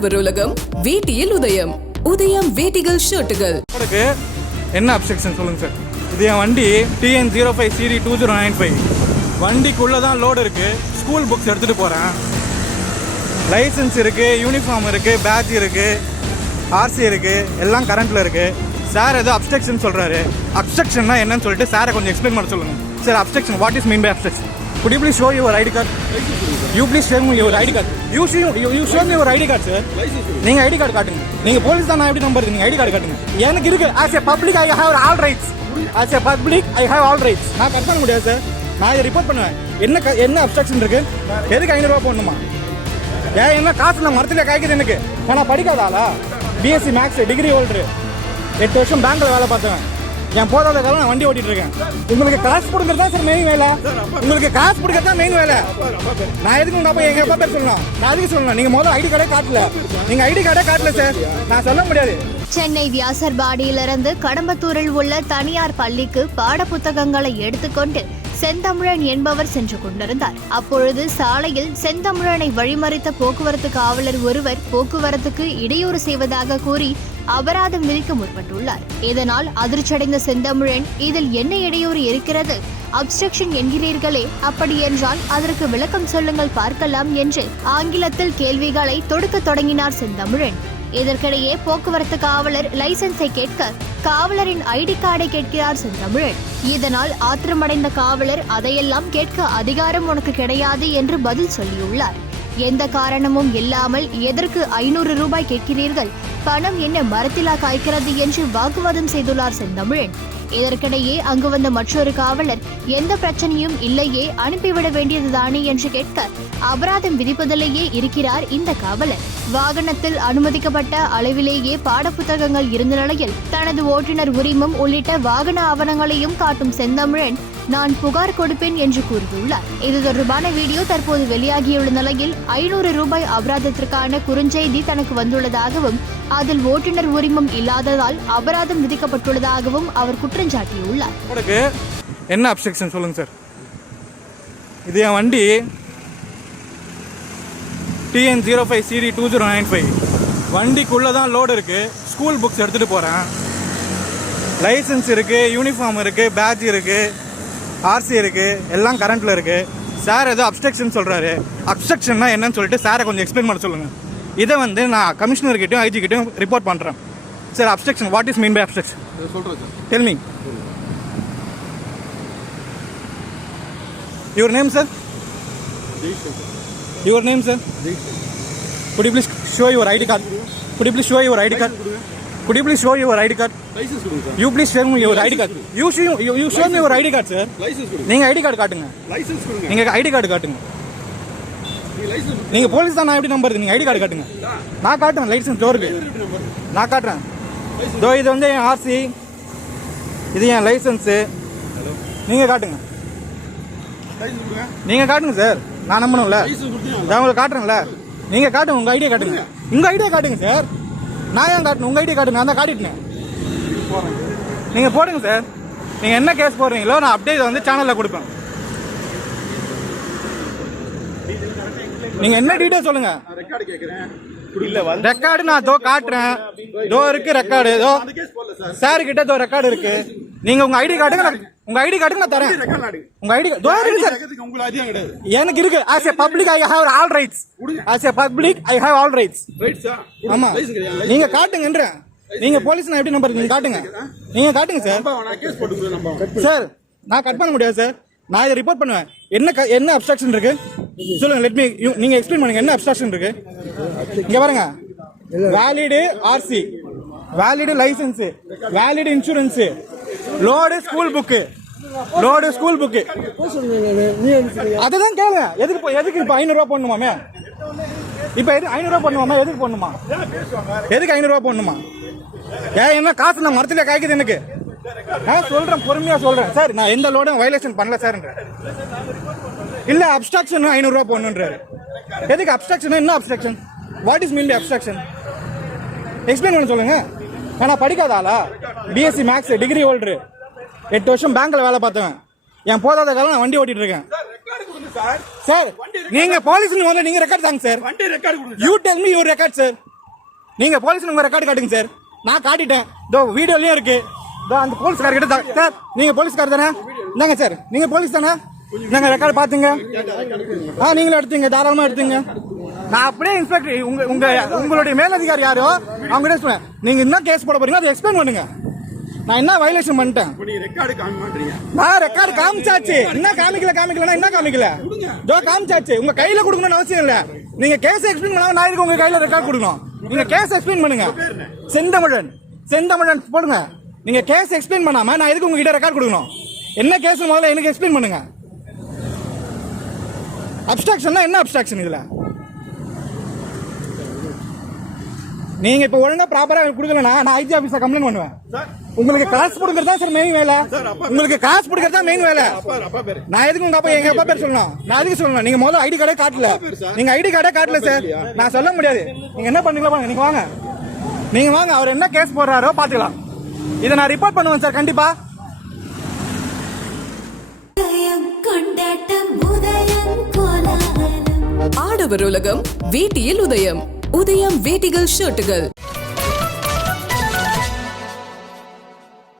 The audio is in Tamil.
உழவர் உலகம் வேட்டியில் உதயம். உதயம் வேட்டிகள் ஷர்ட்டுகள். என்ன அப்செக்ஷன் சொல்லுங்க சார்? இது என் வண்டி TN05 CD 2095. வண்டிக்குள்ளதான் லோடு இருக்கு. ஸ்கூல் புக்ஸ் எடுத்துட்டு போறேன். லைசன்ஸ் இருக்கு, யூனிஃபார்ம் இருக்கு, பேட்ச் இருக்கு, RC இருக்கு, எல்லாம் கரண்ட்ல இருக்கு. சார் ஏதோ அப்ஸ்ட்ரக்ஷன் சொல்றாரு. அப்ஸ்ட்ரக்ஷன்னா என்னன்னு சொல்லிட்டு சாரை கொஞ்சம் எக்ஸ்பிளைன் பண்ண சொல்லுங்க. Sir obstruction, what is mean by obstruction? Could you please show your ID card? You please show me your ID card. You show me your ID card, sir. நீங்க ID card காட்டுங்க. நீங்க போலீஸ் தான், நான் எப்படி நம்பர்? நீங்க ID card காட்டுங்க. எனக்கு இருக்கு. As a public I have all rights. As a public I have all rights. நான் கட் பண்ண முடியாது சார். நான் இதை ரிப்போர்ட் பண்ணுவேன். என்ன அப்ஸ்ட்ரக்ஷன் இருக்கு? எதுக்கு 500 ரூபாய் போடணுமா? என்ன காசு நான் மரத்துல காய்க்குது எனக்கு? நான் படிக்காதாளா? BSc maths degree holder. 8 வருஷம் பேங்க்ல வேலை பார்த்தேன். என் போதாத காலம் நான் வண்டி ஓட்டிட்டு இருக்கேன். உங்களுக்கு காசு கொடுக்கறதா சார் மெயின் வேலை? உங்களுக்கு காசு கொடுக்கறதா மெயின் வேலை? நான் எதுக்கு உங்க அப்பா எங்க அப்பா பேர் சொல்லணும்? நான் எதுக்கு சொல்லணும்? நீங்க முதல்ல ஐடி கார்டே காட்டல. நீங்க ஐடி கார்டே காட்டல சார். நான் சொல்ல முடியாது. சென்னை வியாசர்பாடியிலிருந்து கடம்பத்தூரில் உள்ள தனியார் பள்ளிக்கு பாட புத்தகங்களை எடுத்துக்கொண்டு செந்தமிழன் என்பவர் சென்று கொண்டிருந்தார். அப்பொழுது சாலையில் செந்தமிழனை வழிமறித்த போக்குவரத்து காவலர் ஒருவர் போக்குவரத்துக்கு இடையூறு செய்வதாக கூறி அபராதம் விதிக்க முற்பட்டுள்ளார். இதனால் அதிர்ச்சியடைந்த செந்தமிழன், இதில் என்ன இடையூறு இருக்கிறது? அப்ஸ்ட்ரக்ஷன் என்கிறீர்களே, அப்படி என்றால் அதற்கு விளக்கம் சொல்லுங்கள் பார்க்கலாம் என்று ஆங்கிலத்தில் கேள்விகளை தொடுக்க தொடங்கினார் செந்தமிழன். இதற்கிடையே போக்குவரத்து காவலர் லைசன்ஸை கேட்க காவலரின் ஐடி கார்டை கேட்கிறார் செந்தமிழன். இதனால் ஆத்திரமடைந்த காவலர், அதையெல்லாம் கேட்க அதிகாரம் உனக்கு கிடையாது என்று பதில் சொல்லியுள்ளார். எந்த காரணமும் இல்லாமல் எதற்கு 500 ரூபாய் கேட்கிறீர்கள்? பணம் என்ன மரத்திலா காய்க்கிறது என்று வாக்குவாதம் செய்துள்ளார் செந்தமிழன். இதற்கிடையே அங்கு வந்த மற்றொரு காவலர், எந்த பிரச்சனையும் இல்லையே, அனுப்பிவிட வேண்டியதுதானே என்று கேட்க அபராதம் விதிப்பதிலேயே இருக்கிறார் இந்த காவலர். வாகனத்தில் அனுமதிக்கப்பட்ட அளவிலேயே பாடப்புத்தகங்கள் இருந்த நிலையில் தனது ஓட்டுநர் உரிமம் உள்ளிட்ட வாகன ஆவணங்களையும் காட்டும் செந்தமிழன், நான் புகார் கொடுப்பேன் என்று கூறியுள்ளார். இது தொடர்பான வீடியோ தற்போது வெளியாகியுள்ள நிலையில் 500 ரூபாய் அபராதத்திற்கான குறுஞ்செய்தி தனக்கு வந்துள்ளதாகவும் அதில் ஓட்டுநர் உரிமம் இல்லாததால் அபராதம் விதிக்கப்பட்டுள்ளதாகவும் அவர் குற்றம் சாட்டியுள்ளார். என்ன அப்ஸ்ட்ரக்ஷன் சொல்லுங்க சார்? இது என் வண்டி TN05 CD 2095. வண்டிக்குள்ளதான் லோடு இருக்கு. ஸ்கூல் புக்ஸ் எடுத்துட்டு போறேன். லைசன்ஸ் இருக்கு, யூனிஃபார்ம் இருக்கு, பேட்ச் இருக்கு, RC இருக்கு, எல்லாம் கரண்ட்ல இருக்கு. சார் ஏதோ அப்ஸ்ட்ரக்ஷன் சொல்றாரு. அப்ஸ்ட்ரக்ஷன்னா என்னன்னு சொல்லிட்டு சாரை கொஞ்சம் எக்ஸ்பிளைன் பண்ண சொல்லுங்க. இதை நான் கமிஷனர் கிட்டயும் IG கிட்டயும் ரிப்போர்ட் பண்றேன். Sir obstruction, what is mean by obstruction? Tell me. Your name sir? Your name, sir? Could you please show your ID card? Could you please show your ID card? Could you please show your ID card? License கொடுங்க sir. You please show me your ID card. You show me your ID card, sir. License கொடுங்க. நீங்க ID card காட்டுங்க. License கொடுங்க. நீங்க ID card காட்டுங்க. நீங்க போலீஸ் தான், நான் எப்படி நம்பர்? நீங்க ID card காட்டுங்க. நான் காட்டுறேன் லைசன்ஸ் டோருக்கு. நான் காட்டுறேன். தோ இது என் RC. இது என் லைசன்ஸ். நீங்க காட்டுங்க. நீங்க காட்டுங்க சார். நான் நம்பணும்ல, நான் உங்களுக்கு காட்டுறேன்ல. நீங்க காட்டுங்க, உங்க ஐடியா காட்டுங்க. உங்க ஐடியா காட்டுங்க சார். நான் ஏன் காட்டணும்? உங்க ஐடியா காட்டுங்க. நான் தான் காட்டிட்டேன். நீங்க போடுங்க சார். நீங்க என்ன கேஸ் போடுறீங்களோ நான் அப்டேட் சேனல்ல கொடுப்பேன். நீங்க என்ன டீடைல் சொல்லுங்க. ரெக்கார்டு நான் தோ காட்டுறேன். தோ இருக்கு ரெக்கார்டு. தோ சார் கிட்ட தோ ரெக்கார்டு இருக்கு. நீங்க உங்க ஐடி காட்டுங்க. உங்க ஐடி காட்டுங்க, நான் தரேன். உங்க ஐடி தோ இருக்கு சார். எனக்கு இருக்கு. as a public I have all rights. as a public I have all rights. ஆமா, நீங்க காட்டுங்கன்ற. நீங்க போலீஸ், நான் எப்படி நம்பர்? நீங்க காட்டுங்க. நீங்க காட்டுங்க சார். சார் நான் கட் பண்ண முடியாது சார். நான் இதை ரிப்போர்ட் பண்ணுவேன். என்ன அப்ஸ்ட்ரக்ஷன் இருக்கு சொல்லுங்க. Let me. நீங்க எக்ஸ்பிளைன் பண்ணுங்க. என்ன அப்ஸ்ட்ரக்ஷன் இருக்கு? இங்க பாருங்க. Valid RC, valid licence, valid insurance, load school book, load school book. அதுதான் கேளுங்க. எதுக்கு இப்ப 500 ரூபாய் போடணுமாமே? இப்ப 500 ரூபாய் போடணுமா? எதுக்கு போடணுமா? எதுக்கு 500 ரூபாய் போடணுமா? என்ன காசு நான் மரத்துல காய்க்குது எனக்கு? நான் சொல்றேன், பொறுமையா சொல்றேன் சார். நான் எந்த லோடும் வயலேஷன் பண்ணல சார். இல்ல அப்ஸ்ட்ரக்ஷன் 500 ரூபாய் போடணுன்றாரு. எதுக்கு அப்ஸ்ட்ரக்ஷன்? என்ன obstruction? What is mean by obstruction? Explain பண்ண சொல்லுங்க. நான் படிக்காதாளா? BSc maths degree holder. 8 வருஷம் பேங்க்ல வேலை பார்த்தேன். என் போதாத காலம் நான் வண்டி ஓட்டிட்டு இருக்கேன். சார் நீங்க போலீஸ் நீங்க ரெக்கார்ட் தாங்க sir. You tell me your record sir. நீங்க போலீஸ் உங்க ரெக்கார்டு காட்டுங்க சார். நான் காட்டிட்டேன், இதோ வீடியோலயும் இருக்கு. இதோ அந்த போலீஸ்கார கிட்ட சார், நீங்க போலீஸ்கார் தானே? இந்தாங்க சார், நீங்க போலீஸ் தானே? நாங்க ரெக்கார்டு பாத்துங்க. நீங்களும் எடுத்தீங்க, தாராளமா எடுத்தீங்க. நான் அப்படியே இன்ஸ்பெக்டர் உங்களுடைய மேலதிகாரி யாரோ அவங்க கிட்ட சொல்லுவேன். நீங்க என்ன கேஸ் போட போறீங்க அதை எக்ஸ்பிளைன் பண்ணுங்க. நான் என்ன வயலேஷன் பண்ணிட்டேன்? நான் ரெக்கார்டு காமிச்சாச்சு. என்ன காமிக்கலன்னா என்ன காமிக்கல? ஜோ காமிச்சாச்சு. உங்க கையில கொடுக்கணும்னு அவசியம் இல்ல. நீங்க கேஸ் எக்ஸ்பிளைன் பண்ணாம நான் இருக்கு உங்க கையில ரெக்கார்ட் கொடுக்கணும். நீங்க கேஸ் எக்ஸ்பிளைன் பண்ணுங்க. செந்தமிழன் போடுங்க. நீங்க கேஸ் எக்ஸ்பிளைன் பண்ணாம நான் எதுக்கு உங்ககிட்ட ரெக்கார்ட் கொடுக்கணும்? என்ன கேஸ் முதல்ல எனக்கு எக்ஸ்பிளைன் பண்ணுங்க. அப்ஸ்ட்ராக்ஷன்னா என்ன அப்ஸ்ட்ராக்ஷன் இதுல? நீங்க இப்ப ஒழுங்கா ப்ராப்பரா கொடுக்கலனா நான் ஐஜி ஆபீஸ்ல கம்ப்ளைண்ட் பண்ணுவேன். உங்களுக்கு காசு கொடுக்கறதா சார் மெயின் வேலை. உங்களுக்கு காசு கொடுக்கறதா மெயின் வேலை. நான் எதுக்கு எங்க அப்பா பேர் சொல்லணும்? நான் எதுக்கு சொல்லணும்? நீங்க முதல்ல ஐடி கார்டே காட்டல. நீங்க ஐடி கார்டே காட்டல சார். நான் சொல்ல முடியாது. நீங்க என்ன பண்ணீங்களா பாருங்க. நீங்க வாங்க. அவர் என்ன கேஸ் போடுறாரோ பாத்துக்கலாம். இதை நான் ரிப்போர்ட் பண்ணுவேன் சார் கண்டிப்பா. ஆடவர் உலகம் வேட்டியில் உதயம். உதயம் வேட்டிகள் ஷர்ட்டுகள்.